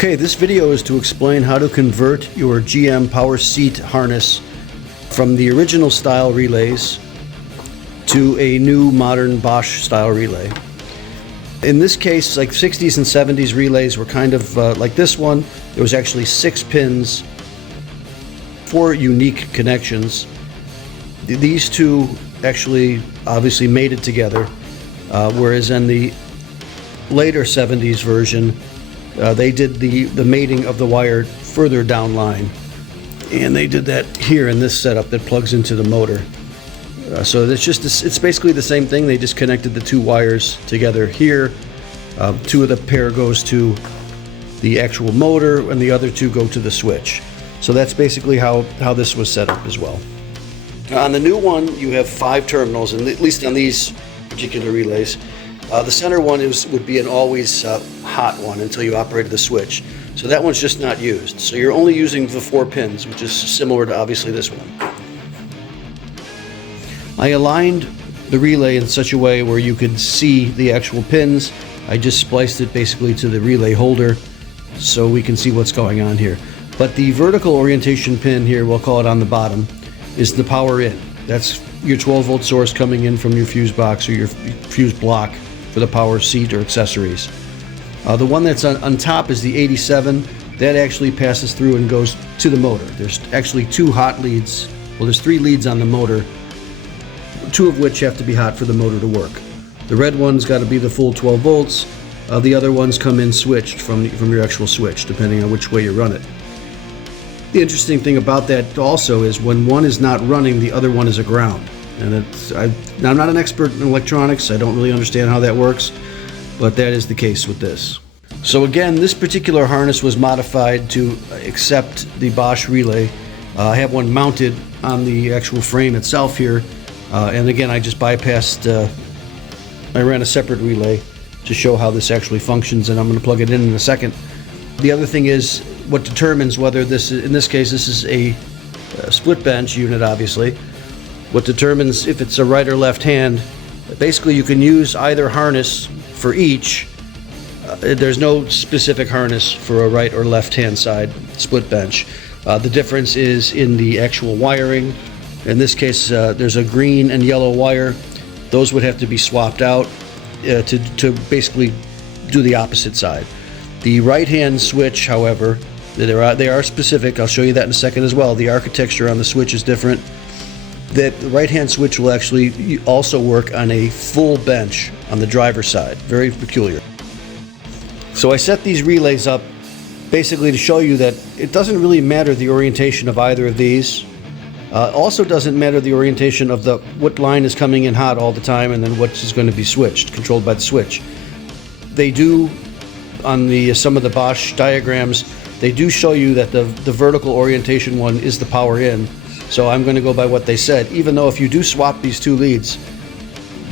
Okay, this video is to explain how to convert your GM power seat harness from the original style relays to a new modern Bosch style relay. In this case, like 60s and 70s relays were kind of like this one. There was actually 6 pins, 4 unique connections. These two actually obviously mated together, whereas in the later 70s version, they did the mating of the wire further down line, and they did that here in this setup that plugs into the motor. So it's basically the same thing. They just connected the 2 wires together here. 2 of the pair goes to the actual motor, and the other 2 go to the switch. So that's basically how this was set up as well. On the new one, you have 5 terminals, and at least on these particular relays. The center one would be an always hot one until you operated the switch. So that one's just not used. So you're only using the 4 pins, which is similar to obviously this one. I aligned the relay in such a way where you could see the actual pins. I just spliced it basically to the relay holder so we can see what's going on here. But the vertical orientation pin here, we'll call it on the bottom, is the power in. That's your 12-volt source coming in from your fuse box or your fuse block for the power seat or accessories. The one that's on top is the 87. That actually passes through and goes to the motor. There's actually 2 hot leads. Well, there's 3 leads on the motor, 2 of which have to be hot for the motor to work. The red one's got to be the full 12 volts. The other ones come in switched from your actual switch, depending on which way you run it. The interesting thing about that also is when one is not running, the other one is a ground. And I'm not an expert in electronics. I don't really understand how that works, but that is the case with this. So again, this particular harness was modified to accept the Bosch relay. I have one mounted on the actual frame itself here, and again, I just bypassed. I ran a separate relay to show how this actually functions, and I'm going to plug it in a second. The other thing is what determines whether this is, in this case, this is a split bench unit, obviously. What determines if it's a right or left hand, basically you can use either harness for each. There's no specific harness for a right or left hand side split bench. The difference is in the actual wiring. In this case, there's a green and yellow wire. Those would have to be swapped out to basically do the opposite side. The right hand switch, however, they are specific. I'll show you that in a second as well. The architecture on the switch is different. That the right-hand switch will actually also work on a full bench on the driver's side. Very peculiar. So I set these relays up basically to show you that it doesn't really matter the orientation of either of these. Also doesn't matter the orientation of what line is coming in hot all the time and then what is going to be switched, controlled by the switch. They do, on some of the Bosch diagrams, they do show you that the vertical orientation one is the power in. So I'm going to go by what they said, even though if you do swap these 2 leads,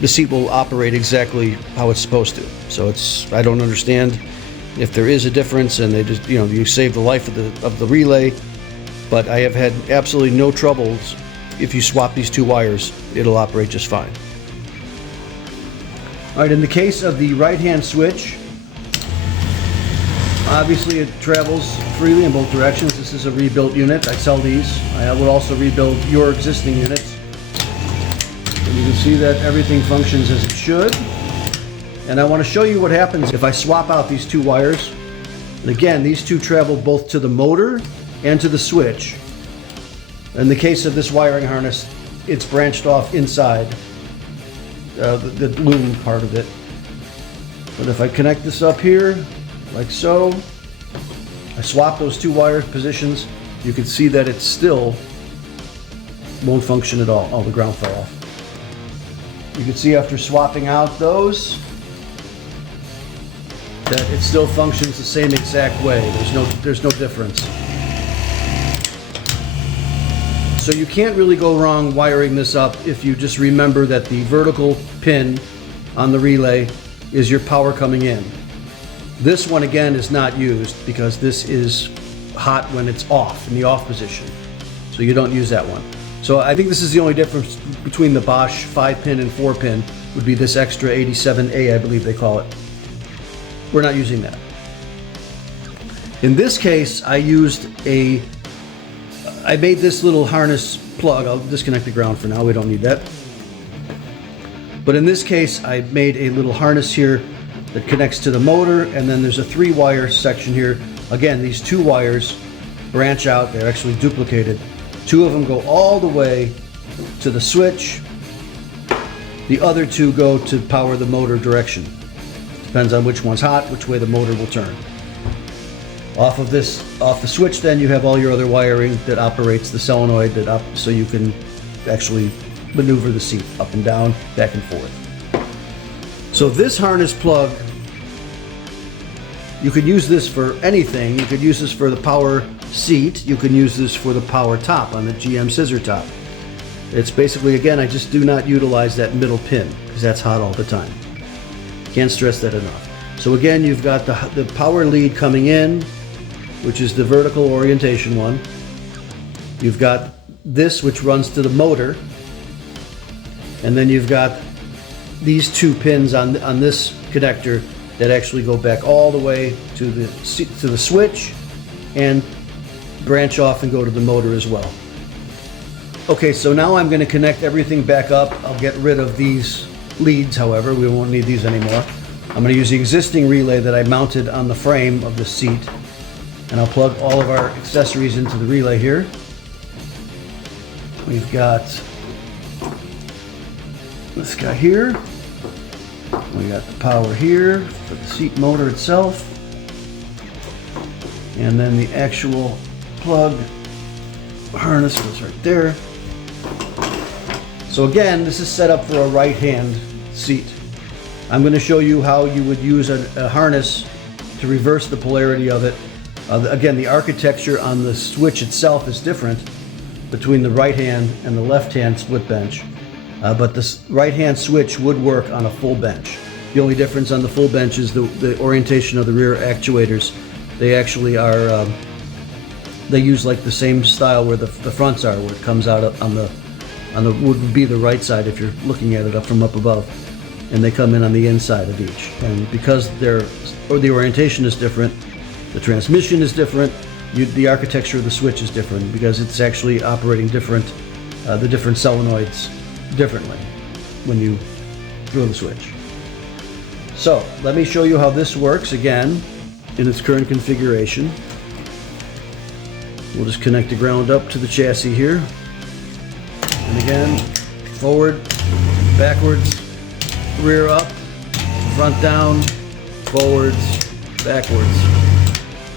the seat will operate exactly how it's supposed to. So I don't understand if there is a difference, and they just, you save the life of the relay. But I have had absolutely no troubles. If you swap these 2 wires, it'll operate just fine. All right, in the case of the right-hand switch, obviously it travels freely in both directions. This is a rebuilt unit. I sell these. I would also rebuild your existing units. And you can see that everything functions as it should. And I want to show you what happens if I swap out these 2 wires. And again, these 2 travel both to the motor and to the switch. In the case of this wiring harness, it's branched off inside the loom part of it. But if I connect this up here, like so, I swap those 2 wire positions, you can see that it still won't function at all. Oh, the ground fell off. You can see after swapping out those that it still functions the same exact way. There's no difference. So you can't really go wrong wiring this up if you just remember that the vertical pin on the relay is your power coming in. This one, again, is not used because this is hot when it's off, in the off position. So you don't use that one. So I think this is the only difference between the Bosch 5-pin and 4-pin would be this extra 87A, I believe they call it. We're not using that. In this case, I made this little harness plug. I'll disconnect the ground for now, we don't need that. But in this case, I made a little harness here that connects to the motor, and then there's a 3-wire section here. Again, these 2 wires branch out, they're actually duplicated. 2 of them go all the way to the switch. The other 2 go to power the motor direction. Depends on which one's hot, which way the motor will turn. Off the switch, then you have all your other wiring that operates the solenoid so you can actually maneuver the seat up and down, back and forth. So this harness plug, you could use this for anything. You could use this for the power seat. You can use this for the power top on the GM scissor top. It's basically, again, I just do not utilize that middle pin because that's hot all the time. Can't stress that enough. So again, you've got the power lead coming in, which is the vertical orientation one. You've got this, which runs to the motor. And then you've got these 2 pins on this connector that actually go back all the way to the switch and branch off and go to the motor as well. Okay, so now I'm going to connect everything back up. I'll get rid of these leads, however. We won't need these anymore. I'm going to use the existing relay that I mounted on the frame of the seat, and I'll plug all of our accessories into the relay here. We've got this guy here. We got the power here for the seat motor itself, and then the actual plug harness goes right there. So again, this is set up for a right-hand seat. I'm going to show you how you would use a harness to reverse the polarity of it. Again, the architecture on the switch itself is different between the right-hand and the left-hand split bench. But this right-hand switch would work on a full bench. The only difference on the full bench is the orientation of the rear actuators. They actually are, they use like the same style where the fronts are, where it comes out on the would be the right side if you're looking at it from up above. And they come in on the inside of each. And because the orientation is different, the transmission is different, the architecture of the switch is different because it's actually operating different, the different solenoids differently when you throw the switch. So let me show you how this works again in its current configuration. We'll just connect the ground up to the chassis here. And again, forward, backwards, rear up, front down, forwards, backwards.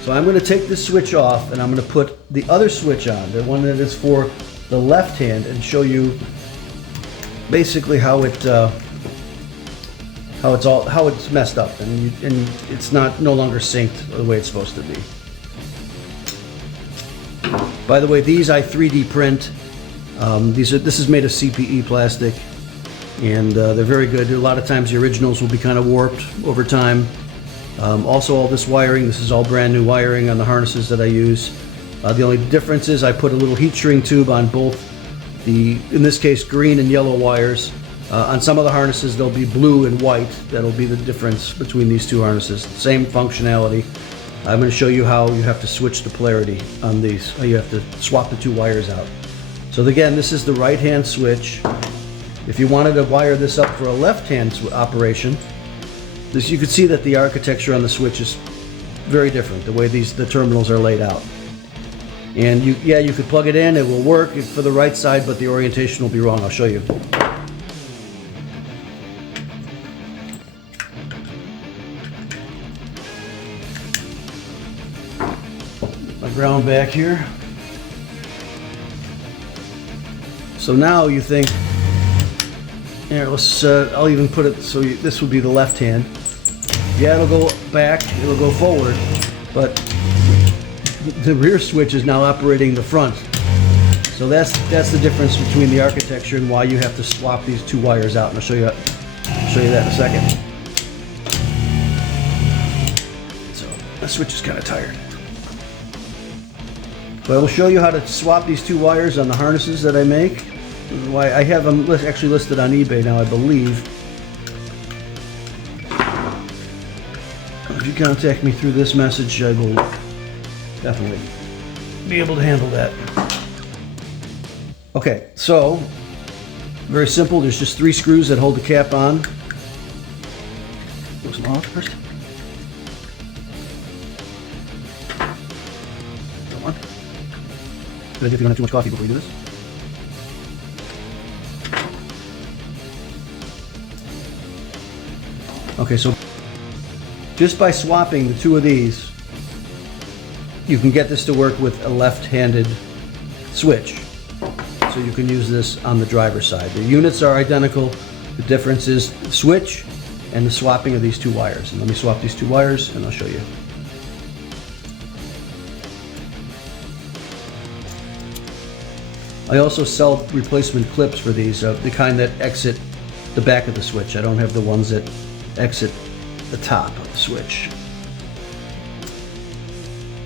So I'm going to take this switch off and I'm going to put the other switch on, the one that is for the left hand, and show you basically how it's messed up and it's no longer synced the way it's supposed to be. By the way, these I 3D print. This is made of CPE plastic, and they're very good. A lot of times the originals will be kind of warped over time. Also, all this wiring, this is all brand new wiring on the harnesses that I use. The only difference is I put a little heat shrink tube on both in this case, green and yellow wires. On some of the harnesses, there'll be blue and white. That'll be the difference between these 2 harnesses. Same functionality. I'm going to show you how you have to switch the polarity on these. How you have to swap the 2 wires out. So again, this is the right-hand switch. If you wanted to wire this up for a left-hand operation, you could see that the architecture on the switch is very different, the way the terminals are laid out. And you could plug it in, it will work for the right side, but the orientation will be wrong. I'll show you. My ground back here. So now you think, here, I'll even put it so this would be the left hand. Yeah, it'll go back, it'll go forward, but the rear switch is now operating the front. So that's the difference between the architecture and why you have to swap these 2 wires out. And I'll show you that in a second. So my switch is kind of tired. But I will show you how to swap these 2 wires on the harnesses that I make. I have them actually listed on eBay now, I believe. If you contact me through this message, I will definitely be able to handle that. Okay, so very simple. There's just 3 screws that hold the cap on. Close them off first. Come on. Good idea if you don't have too much coffee before you do this. Okay, so just by swapping the 2 of these, you can get this to work with a left-handed switch. So you can use this on the driver's side. The units are identical. The difference is the switch and the swapping of these 2 wires. And let me swap these 2 wires and I'll show you. I also sell replacement clips for these, the kind that exit the back of the switch. I don't have the ones that exit the top of the switch.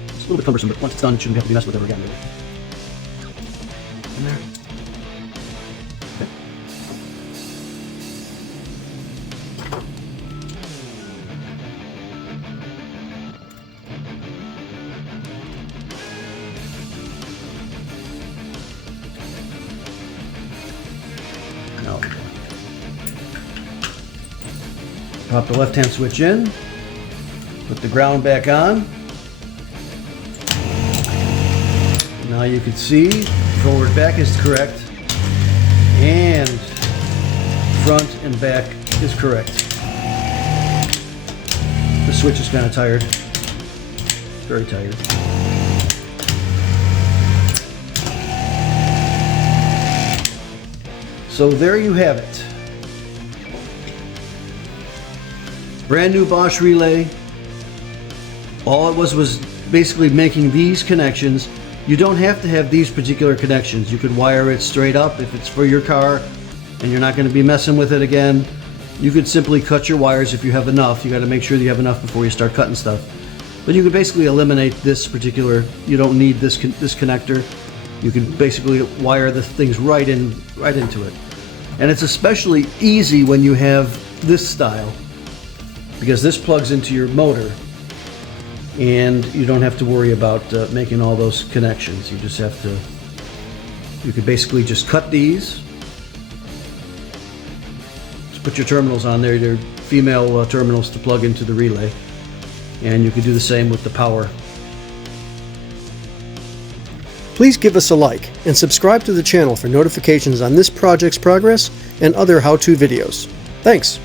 It's a little bit cumbersome, but once it's done, it shouldn't have to be messed with ever again, really. In there. Okay. Now, pop the left-hand switch in, put the ground back on. Now you can see forward back is correct and front and back is correct. The switch is kind of tired, very tired. So there you have it. Brand new Bosch relay. All it was basically making these connections. You don't have to have these particular connections. You could wire it straight up if it's for your car and you're not going to be messing with it again. You could simply cut your wires if you have enough. You got to make sure that you have enough before you start cutting stuff. But you could basically eliminate this particular, you don't need this connector. You can basically wire the things right into it. And it's especially easy when you have this style, because this plugs into your motor and you don't have to worry about making all those connections. You just have to, you could basically just cut these, just put your terminals on there. They're female terminals to plug into the relay, and you could do the same with the power. Please give us a like and subscribe to the channel for notifications on this project's progress and other how-to videos. Thanks!